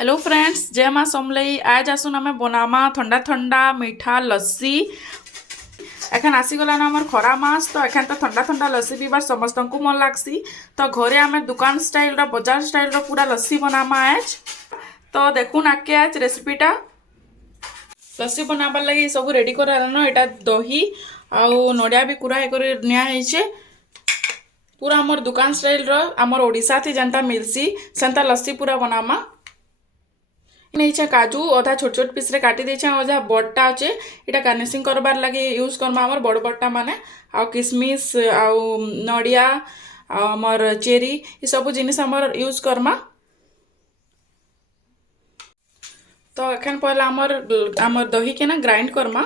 Hello friends, जय माँ समलई। आज आसुन आम बनामा ठंडा ठंडा मीठा लस्सी। एखन आसीगलान आमर खरा मास, तो एखन तो ठंडा ठंडा लस्सी पीबार समस्त को मन लागसी। तो घरे आम दुकान स्टाइल बजार स्टाइल पूरा लस्सी बनामा आज। तो देखुन आके आज रेसिपीटा लस्सी बनाबार लगी सब रेडी करान। यहाँ दही आउ नड़िया भी कुरा निचे पूरा आमर दुकान स्टाइल आमर ओडिशा थी जनता मिलसी सेंता लस्सी पूरा बनामा। नहीं काजू अधा छोट छोट पीस रे काटी देछे और जहाँ बड़टा अच्छे यहाँ गार्निशिंग करबार लगे यूज करमा आमर बड़ बड़टा माने आ किसमिस आउ नड़िया आमर चेरी ये सब जिनिस आमर यूज करमा। तो एखन पहला आमर दही के ना ग्राइंड करमा।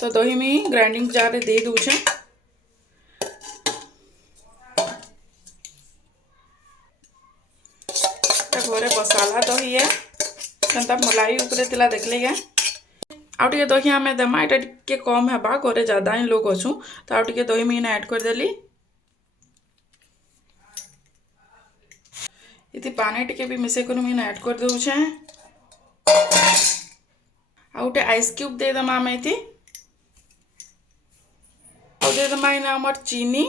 तो दही में ग्राइंडिंग जार रे दे दूछे। घरे बसाला दही है सेंता मलाई उपरे तिला देखले गे आउ टिके दही आमे देमा। एटा टिके कम हेबा, घरे ज्यादा ही लोग अछु तो आउ टिके दही में ऐड कर देली। इति पानी टिके भी मिसे कर मैं ऐड कर देउछे। आउ टे आइस क्यूब दे दमा आमे इति आउ दे दमा इना हमर चीनी।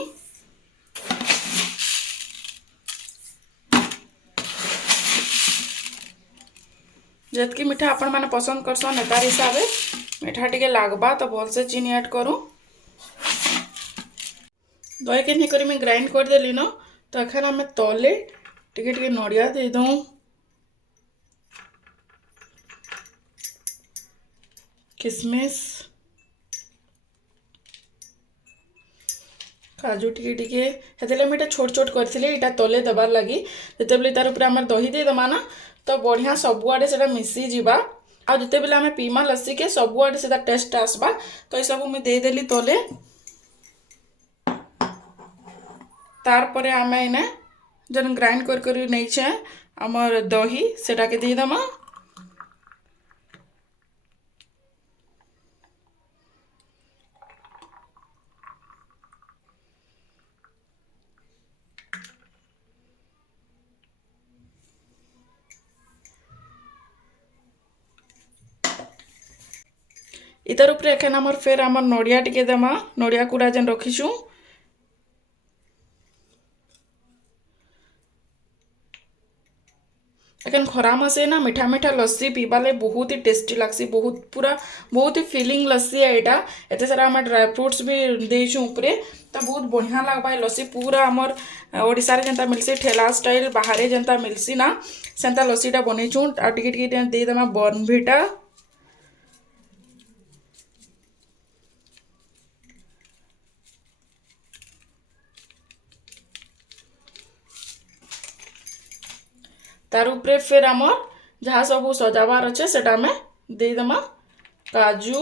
जतकी मीठा आपण माने पसंद करसन तार हिसाब मीठा टिके लागबा तो भल से चीनी ऐड करूँ। दही के नहीं करी मैं ग्राइंड कर देली न। तो एखन आम तले टिके टिके नड़िया दे दूँ, किसमिस काजू टिके टिके हेतले मैं छोट छोट करथिले इटा तले दबार लगी। जेतेबेले तार ऊपर आम दही दे दमा ना तो बढ़िया सबुआडे से मिसी जीवा। आ जिते बेले आम पीमा लस्सी के सबुआडे से टेस्ट आसबा। तो ये सब मुझे देदेली तले। तार परे आम इने जन ग्राइंड कर नहीं आमर दही सेटा के दे दमा। इतार ऊपर एखन आमर फेर आमर नड़िया टिके देमा। नड़िया कुड़ा जेन रखीचु एखन खरा मासे ना मीठा मीठा लस्सी पीबाले बहुत ही टेस्टी लगसी। बहुत ही फीलिंग लस्सी है यहाँ। एत सारा आम ड्राई फ्रुट्स भी देचु ऊपरे तो बहुत बढ़िया लगवा लस्सी। पूरा आमर ओडिशा रे जनता मिलसी ठेला स्टाइल बाहर जनता मिलसी ना सेंता लस्सीटा बनईचु। आ टिके टिके दे देमा बॉर्नविटा। तार उपरे फिर आमर जहाँ सब सजाबार अच्छे सेटा में दे दमा काजू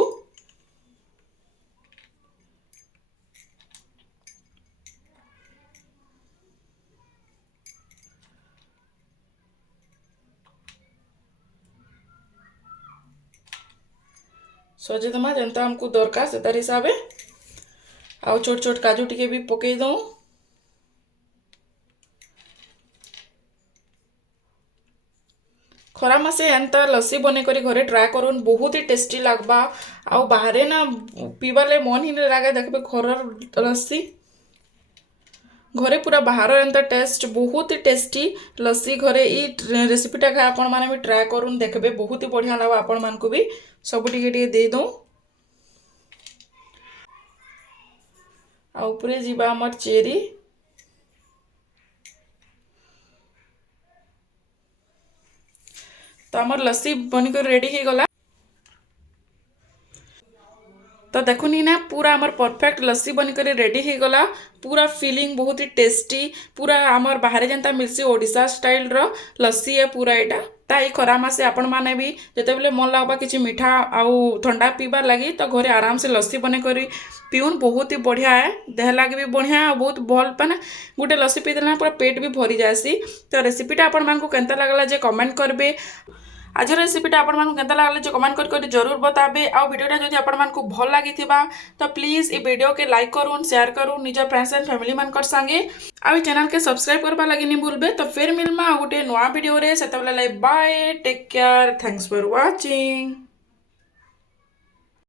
सजे दमा जनता हमको दरकार से तार हिसाब आउ छोट छोट काजू टिके भी पकई दऊँ। खरा मासे एंता लस्सी बने करी घरे ट्राए करूँ, बहुत ही टेस्टी लगवा। आउ बाहर ना पीबाले मन ही नहीं लगे देखबे घर लस्सी घरे पूरा बाहर एंता टेस्ट बहुत ही टेस्टी लस्सी घरे ये रेसिपीटा खाए आपण माने भी ट्राए करूँ देखबे बहुत ही बढ़िया लगा। आपण मान को भी सब टिके टिके दे दूँ। आ ऊपरे जीवा हमर चेरी। तो आमर लस्सी बनिक रेडी हो गला। तो देखुनी ना पूरा आमर परफेक्ट लस्सी बनिक रेडी हो गला। पूरा फीलिंग बहुत ही टेस्टी पूरा आमर बाहर जनता मिलसी ओडिशा स्टाइल रो लस्सी है पूरा यहाँ। ताई खरा मासे आपण माने भी जितेबले मन लगवा किसी मीठा आउ ठंडा पीबार लगी तो घरे आराम से लस्सी बने करी पीउन। बहुत ही बढ़िया है, देह लगे भी बढ़िया है। बहुत भल पाने गोटे लस्सी पी देना पूरा पेट भी भरी जासी। तो रेसिपीटा आपण मानकु केनता लागला जे कमेंट करबे। आज रेसिपीटा आपण मानकु केनता लागले जे कमेंट कर जरूर बताबे। आ वीडियोटा जदि आपण मानकु भल लागिथिबा तो प्लीज ई वीडियो के लाइक करूँ, शेयर करूँ निज फ्रेंड्स एंड फैमिली मानकर संगे। आ चैनल के सब्सक्राइब करबा लगी नहीं भूलबे। तो फिर मिलमा गोटे नुआ वीडियो रे, सेतबेले bye, take care, thanks for watching.